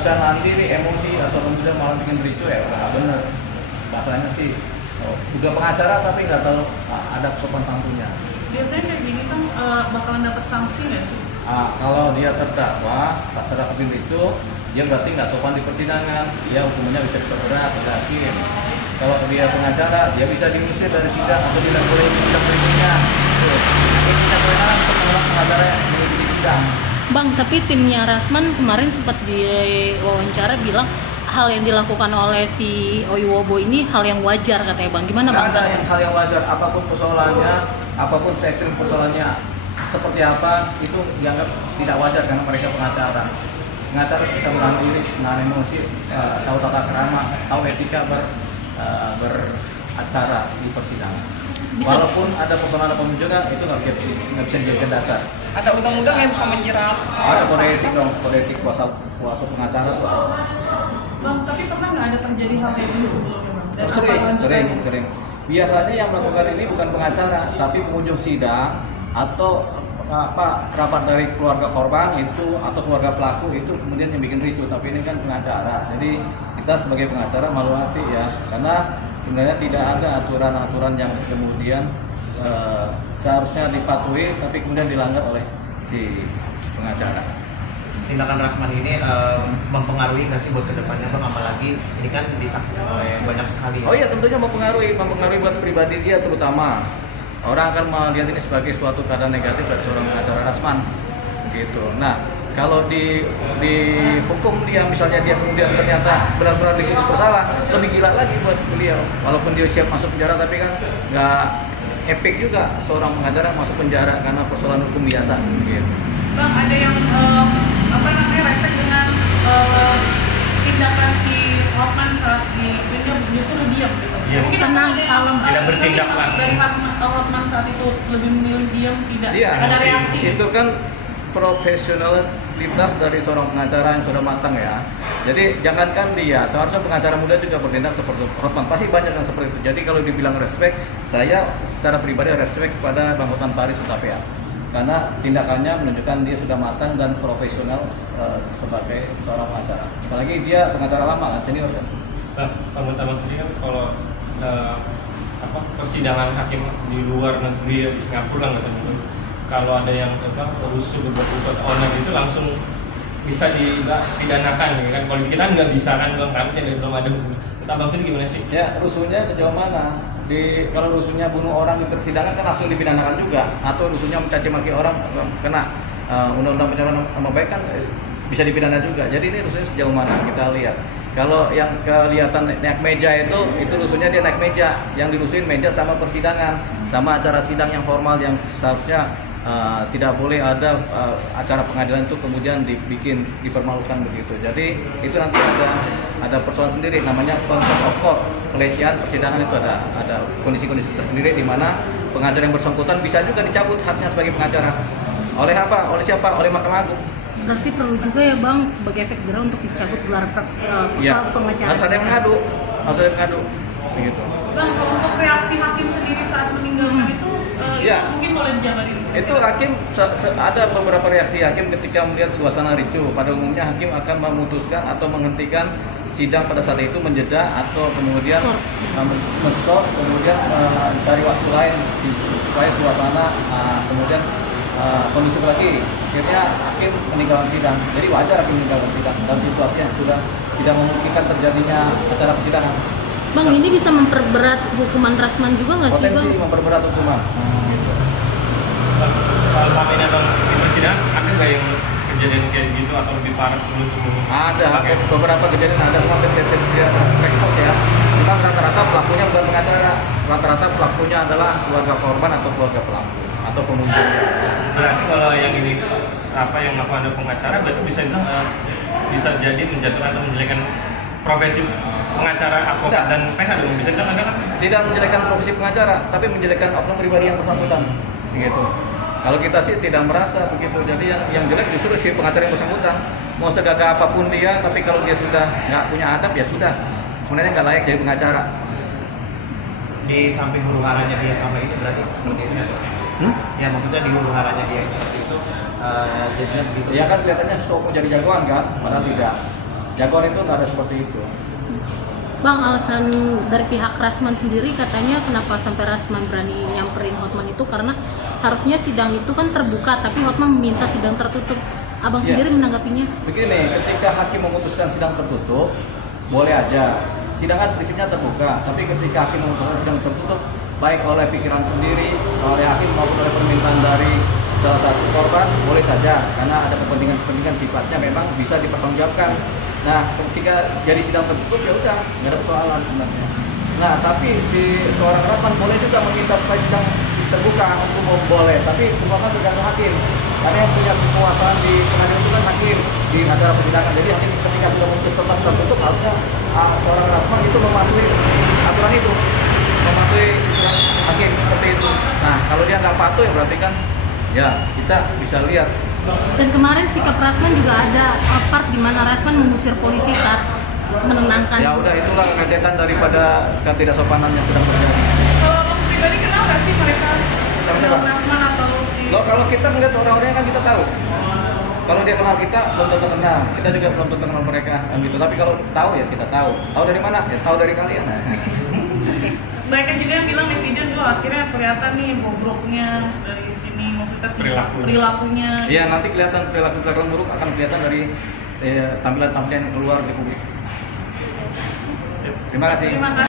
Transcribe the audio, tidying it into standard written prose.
bisa nanti nih emosi atau kemudian malah bikin ricu ya nggak bener. Bahasanya sih udah pengacara tapi nggak tahu ada sopan santunnya. Biasanya kayak gini kan bakalan dapat sanksi nggak sih? Kalau dia terdakwa bikin ricu, dia berarti nggak sopan di persidangan, dia hukumannya bisa diperberat oleh hakim. Kalau dia pengacara, dia bisa diusir dari sidang atau tidak boleh di sidang berikutnya. Ini punya kewenangan untuk menolak pengacara yang di sidang. Bang, tapi timnya Rasman kemarin sempat diwawancara bilang hal yang dilakukan oleh si Oyowo ini hal yang wajar katanya Bang. Gimana Bang? Ada yang hal yang wajar, apapun persoalannya, apapun se-ekstrim persoalannya seperti apa, itu dianggap tidak wajar karena mereka pengacara. Pengacara bisa menahan diri, menahan emosi, tahu tata krama, tahu etika beracara di persidangan. Walaupun ada persoalan juga, itu nggak bisa dijadikan dasar. Ada undang-undang yang bisa menjerat. Ada kode etik dong, kode etik kuasa pengacara tuh. Bang, tapi pernah nggak ada terjadi hal kayak gini sebelumnya Bang? Dan Sering. Biasanya yang melakukan ini bukan pengacara, tapi pengunjung sidang atau kerabat dari keluarga korban itu atau keluarga pelaku itu kemudian yang bikin ricu. Tapi ini kan pengacara, jadi kita sebagai pengacara malu hati ya, karena sebenarnya tidak ada aturan-aturan yang kemudian seharusnya dipatuhi tapi kemudian dilanggar oleh si pengacara. Tindakan Rasman ini mempengaruhi nggak sih buat kedepannya Bang? Apalagi ini kan disaksikan oleh banyak sekali. Oh iya, tentunya mempengaruhi buat pribadi dia terutama. Orang akan melihat ini sebagai suatu keadaan negatif dari seorang pengacara Rasman, gitu. Nah, kalau di hukum dia, misalnya dia kemudian ternyata benar-benar dihukum bersalah, lebih gila lagi buat beliau. Walaupun dia siap masuk penjara, tapi kan nggak epic juga seorang pengacara masuk penjara karena persoalan hukum biasa. Gitu. Bang, ada yang respect dengan tindakan si Hotman saat dia justru diam gitu. Iya. Mungkin Tenang, kalem. Tidak bertindak lah. Dari Hotman saat itu lebih memilih diam, tidak Iya, ada reaksi. itu kan profesionalitas dari seorang pengacara yang sudah matang ya. Jadi jangankan dia, seharusnya pengacara muda juga bertindak seperti Hotman. Pasti banyak yang seperti itu. Jadi kalau dibilang respect, saya secara pribadi respect kepada Bang Hotman Paris Hutapea. Karena tindakannya menunjukkan dia sudah matang dan profesional sebagai seorang pengacara. Apalagi dia pengacara lama kan, senior kan. Teman-teman sendiri kan kalau persidangan hakim di luar negeri di Singapura nggak sebetulnya, kalau ada yang rusuh berbuat onar itu langsung bisa dipidanakan kan. Kalau di kita nggak bisa kan Bang, karena belum ada hukum. Abang sendiri gimana sih? Ya, rusuhnya sejauh mana? Kalau rusuhnya bunuh orang di persidangan kan langsung dipidanakan juga, atau rusuhnya mencaci maki orang kena undang-undang pencemaran nama baik kan bisa dipidana juga. Jadi ini rusuhnya sejauh mana kita lihat. Kalau yang kelihatan naik meja itu rusuhnya dia naik meja, yang dirusuhin meja sama persidangan, sama acara sidang yang formal yang seharusnya tidak boleh ada acara pengadilan itu kemudian dipermalukan begitu. Jadi itu nanti ada persoalan sendiri, namanya contempt of court, pelecehan persidangan. Itu ada kondisi-kondisi tersendiri di mana pengacara yang bersangkutan bisa juga dicabut haknya sebagai pengacara. Oleh apa? Oleh siapa? Oleh Mahkamah Agung. Berarti perlu juga ya Bang sebagai efek jerah untuk dicabut gelar pengacara. Harus ada yang mengadu, begitu. Bang, kalau untuk reaksi hakim sendiri saat meninggalkan itu mungkin boleh dijabarin. Itu hakim ada beberapa reaksi hakim ketika melihat suasana ricuh. Pada umumnya hakim akan memutuskan atau menghentikan sidang pada saat itu, menjeda atau kemudian men-stop, kemudian mencari waktu lain supaya suasana kemudian kondisi lagi. Akhirnya hakim meninggalkan sidang. Jadi wajar hakim meninggalkan sidang dalam situasi yang sudah tidak memungkinkan terjadinya acara persidangan. Bang, ini bisa memperberat hukuman Rasman juga nggak sih Bang? Potensi memperberat hukuman. Gitu. Kalau selama ini Abang di persidangan ada nggak yang kejadian kayak gitu atau lebih parah sebelum-sebelumnya? Ada, beberapa kejadian ada, semua kejadian ekspos ya. Memang rata-rata pelakunya bukan pengacara, rata-rata pelakunya adalah keluarga korban atau keluarga pelaku atau pengunjung. Berarti kalau yang ini yang melakukan ada pengacara berarti bisa jadi menjatuhkan atau menjelekan profesi pengacara, advokat dan PH dong, bisa bilang ada kan? Tidak menjelekan profesi pengacara, tapi menjelekan oknum pribadi yang bersangkutan, gitu. Kalau kita sih tidak merasa begitu. Jadi yang jelek justru si pengacara yang bersangkutan. Mau segagah apapun dia, tapi kalau dia sudah nggak punya adab ya sudah. Sebenarnya nggak layak jadi pengacara. Di samping huru haranya dia sama ini berarti seperti itu. Ya maksudnya di huru haranya dia seperti itu jadinya begitu. Ya kan kelihatannya sok mau jadi jagoan kan, padahal tidak. Jagoan itu nggak ada seperti itu. Bang, alasan dari pihak Rasman sendiri katanya kenapa sampai Rasman berani nyamperin Hotman itu karena harusnya sidang itu kan terbuka, tapi Hotman meminta sidang tertutup. Abang Ya. sendiri menanggapinya? Begini, ketika hakim memutuskan sidang tertutup, boleh aja. Sidang kan prinsipnya terbuka, tapi ketika hakim memutuskan sidang tertutup, baik oleh pikiran sendiri, oleh hakim maupun oleh permintaan dari salah satu korban, boleh saja, karena ada kepentingan sifatnya memang bisa dipertanggungjawabkan. Nah, ketika jadi sidang tertutup ya udah, nggak ada persoalan sebenarnya. Nah, tapi si seorang Rasman boleh juga meminta supaya sidang terbuka, untuk boleh, tapi semua kan tergantung hakim. Karena yang punya kekuasaan di pengadilan itu kan hakim di acara persidangan. Jadi hakim ketika sudah memutus tentang tertutup harusnya seorang Rasman itu mematuhi aturan itu, mematuhi hakim seperti itu. Nah, kalau dia nggak patuh ya berarti kan ya kita bisa lihat. Dan kemarin sikap Rasman juga ada part di mana Rasman mengusir polisi saat menenangkan. Ya udah, itulah rentetan daripada ketidaksopanan yang sedang terjadi. Kalau kamu pribadi kenal nggak sih mereka? Siapa? Rasman atau si... Loh, kalau kita melihat orang-orangnya kan kita tahu. Kalau dia kenal kita belum tentu kenal, kita juga belum tentu kenal mereka kan gitu. Tapi kalau tahu ya kita tahu. Tahu dari mana? Ya tahu dari kalian. Banyak juga yang bilang netizen tuh akhirnya kelihatan nih bobroknya dari sini, maksudnya perilakunya. Iya, nanti kelihatan perilaku buruk akan kelihatan dari tampilan-tampilan yang keluar di publik. Terima kasih. Terima kasih.